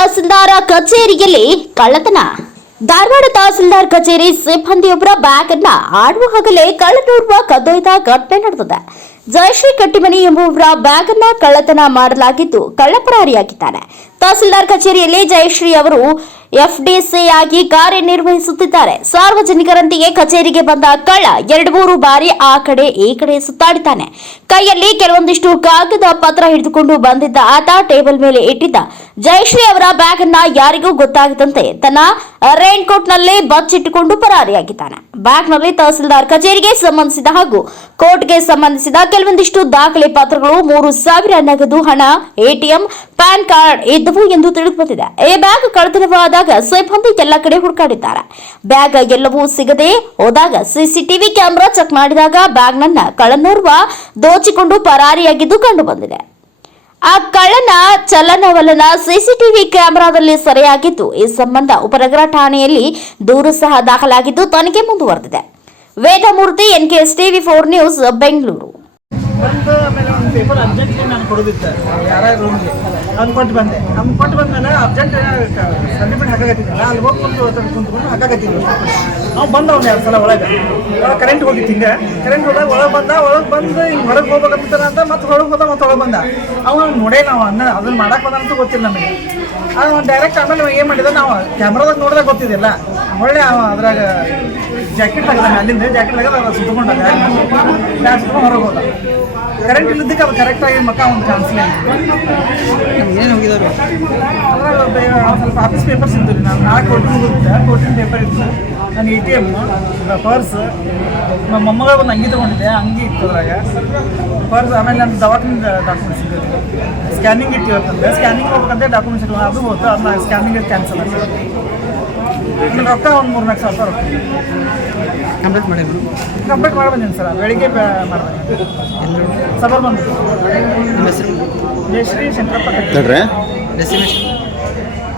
ತಹಸೀಲ್ದಾರ್ ಕಚೇರಿಯಲ್ಲಿ ಕಳ್ಳತನ. ಧಾರವಾಡ ತಹಸೀಲ್ದಾರ್ ಕಚೇರಿ ಸಿಬ್ಬಂದಿಯೊಬ್ಬರ ಬ್ಯಾಗ್ ಅನ್ನ ಆಡುವ ಹಗಲೇ ಕಳ್ಳನೋರ್ವ ಕದ್ದೊಯ್ದ ಘಟನೆ ನಡೆದಿದೆ. ಜಯಶ್ರೀ ಕಟ್ಟಿಮನಿ ಎಂಬುವರ ಬ್ಯಾಗ್ ಅನ್ನ ಕಳ್ಳತನ ಮಾಡಲಾಗಿದ್ದು ಕಳ್ಳಪರಾರಿಯಾಗಿದ್ದಾನೆ. ತಹಸೀಲ್ದಾರ್ ಕಚೇರಿಯಲ್ಲಿ ಜಯಶ್ರೀ ಅವರು ಎಫ್ಡಿಸಿ ಆಗಿ ಕಾರ್ಯನಿರ್ವಹಿಸುತ್ತಿದ್ದಾರೆ. ಸಾರ್ವಜನಿಕರೊಂದಿಗೆ ಕಚೇರಿಗೆ ಬಂದ ಕಳ್ಳ 2-3 ಬಾರಿ ಆ ಕಡೆ ಈ ಕಡೆ ಸುತ್ತಾಡಿದ್ದಾನೆ. ಕೈಯಲ್ಲಿ ಕೆಲವೊಂದಿಷ್ಟು ಕಾಗದ ಪತ್ರ ಹಿಡಿದುಕೊಂಡು ಬಂದಿದ್ದ ಆತ ಟೇಬಲ್ ಮೇಲೆ ಇಟ್ಟಿದ್ದ ಜಯಶ್ರೀ ಅವರ ಬ್ಯಾಗ್ ಅನ್ನ ಯಾರಿಗೂ ಗೊತ್ತಾಗದಂತೆ ತನ್ನ ರೈನ್ ಕೋಟ್ ನಲ್ಲಿ ಬಚ್ಚಿಟ್ಟುಕೊಂಡು ಪರಾರಿಯಾಗಿದ್ದಾನೆ. ಬ್ಯಾಗ್ ನಲ್ಲಿ ತಹಸೀಲ್ದಾರ್ ಕಚೇರಿಗೆ ಸಂಬಂಧಿಸಿದ ಹಾಗೂ ಕೋರ್ಟ್ಗೆ ಸಂಬಂಧಿಸಿದ ಕೆಲವೊಂದಿಷ್ಟು ದಾಖಲೆ ಪತ್ರಗಳು, 3,000 ನಗದು ಹಣ, ಎಟಿಎಂ, ಪ್ಯಾನ್ ಕಾರ್ಡ್ ಇದ್ದವು ಎಂದು ತಿಳಿದು ಬಂದಿದೆ. ಈ ಬ್ಯಾಗ್ ಕಳ್ಳತನವಾದಾಗ ಸಿಬ್ಬಂದಿ ಎಲ್ಲ ಕಡೆ ಹುಡುಕಾಡಿದ್ದಾರೆ. ಬ್ಯಾಗ್ ಎಲ್ಲವೂ ಸಿಗದೆ ಹೋದಾಗ ಸಿಸಿಟಿವಿ ಕ್ಯಾಮೆರಾ ಚೆಕ್ ಮಾಡಿದಾಗ ಬ್ಯಾಗ್ನನ್ನ ಕಳ್ಳನೋರ್ವ ದೋಚಿಕೊಂಡು ಪರಾರಿಯಾಗಿದ್ದು ಕಂಡು ಬಂದಿದೆ. ಆ ಕಳ್ಳನ ಚಲನವಲನ ಸಿಸಿಟಿವಿ ಕ್ಯಾಮೆರಾದಲ್ಲಿ ಸೆರೆಯಾಗಿದ್ದು ಈ ಸಂಬಂಧ ಉಪನಗರ ಠಾಣೆಯಲ್ಲಿ ದೂರು ಸಹ ದಾಖಲಾಗಿದ್ದು ತನಿಖೆ ಮುಂದುವರೆದಿದೆ. Vedamurthy, NKS TV4 news, Bengaluru. ಬಂದು ಆಮೇಲೆ ಒಂದು ಪೇಪರ್ ಅರ್ಜೆಂಟ್ಲಿ ನಾನು ಕೊಡೋದಿತ್ತು ಯಾರ ರೂಮ್ಗೆ ಅವ್ನು ಕೊಟ್ಟು ಬಂದಮೇಲೆ ಅರ್ಜೆಂಟ್ ಸರ್ಟಿಫಿಕೇಟ್ ಹಾಕಾಗತ್ತಿದ್ದಿಲ್ಲ. ಅಲ್ಲಿ ಹೋಗಿ ಕುಂತ್ಕೊಂಡು ಹಾಕಾಗತ್ತಿದ್ವಿ. ನಾವು ಬಂದ ಒಂದು 2 ಸಲ ಒಳಗೆ ಕರೆಂಟ್ ಹೋಗಿತ್ತು. ಹಿಂಗೆ ಕರೆಂಟ್ ಹೋದಾಗ ಒಳಗೆ ಬಂದು ಹಿಂಗೆ ಹೊರಗೆ ಹೋಗ್ಬೇಕಂತ ಅಂತ ಮತ್ತೆ ಒಳಗೆ ಬಂದ. ಅವ್ನು ನೋಡೇ ನಾವು ಅದನ್ನ ಮಾಡಕ್ಕೆ ಬಂದಂತೂ ಗೊತ್ತಿಲ್ಲ ನಮಗೆ. ಅದು ಡೈರೆಕ್ಟ್ ಆಮೇಲೆ ಏನು ಮಾಡಿದ, ನಾವು ಕ್ಯಾಮ್ರಾದಾಗ ನೋಡಿದಾಗ ಗೊತ್ತಿದ್ದಿಲ್ಲ. ಒಳ್ಳೆ ಅದ್ರಾಗ ಜಾಕೆಟ್ ತೆಗೆದಾನೆ, ಅಲ್ಲಿಂದ ಜಾಕೆಟ್ ತೆಗೆದ ಸುತ್ತಕೊಂಡ ಹೊರಗೆ ಹೋದ. ಕರೆಂಟ್ ಇಲ್ಲದಕ್ಕೆ ಅದು ಕರೆಕ್ಟಾಗಿ ಮಕ್ಕ ಒಂದು ಕಾಣಿಸ್ಲಿಲ್ಲ. ಏನು ಹೋಗಿದ್ದಾರೆ ಅದ್ರಾಗ ಸ್ವಲ್ಪ ಆಫೀಸ್ ಪೇಪರ್ಸ್ ಇದ್ದು ರೀ. ನಾನು ನಾಳೆ ಕೋರ್ಟಿನ ಹೋಗಿದ್ದೆ. ಕೋರ್ಟಿನ ಪೇಪರ್ ಇತ್ತು, ನನ್ನ ATM, ಪರ್ಸ್, ನಮ್ಮ ಮೊಮ್ಮಗ ಒಂದು ಅಂಗಿ ತೊಗೊಂಡಿದ್ದೆ, ಅಂಗಿ ಇತ್ತು ಅದ್ರಾಗ ಪರ್ಸ್. ಆಮೇಲೆ ನನ್ನ ದವಾಖಾನೆ ಡಾಕ್ಯುಮೆಂಟ್ಸ್ ಇತ್ತು, ಸ್ಕ್ಯಾನಿಂಗ್ ಇತ್ತು. ಇವತ್ತಂದ್ರೆ ಸ್ಕ್ಯಾನಿಂಗ್ ಹೋಗ್ಬೇಕಂತ ಡಾಕ್ಯುಮೆಂಟ್ಸ್ ಇಟ್ಟು ಅದು ಹೋಯ್ತು. ಅದನ್ನ ಸ್ಕ್ಯಾನಿಂಗ್ ಕ್ಯಾನ್ಸಲ್ ಆಗಿದೆ. ನನ್ನ ರೊಕ್ಕ ಒಂದು 3-4 ಸಾವಿರ ರೂಪಾಯಿ ಕಂಪ್ಲೀಟ್ ಮಾಡಿ ಬಂದೀನಿ ಸರ್. ಬೆಳಿಗ್ಗೆ ಮಾಡ್ಬೇಕು ಸಬರ್ ಬಂದು. ನಿಮ್ಮ ಹೆಸರು? ಜಯಶ್ರೀ ಶಂಕರಪ್ಪ. ಡೆಸ್ಟಿನೇಷನ್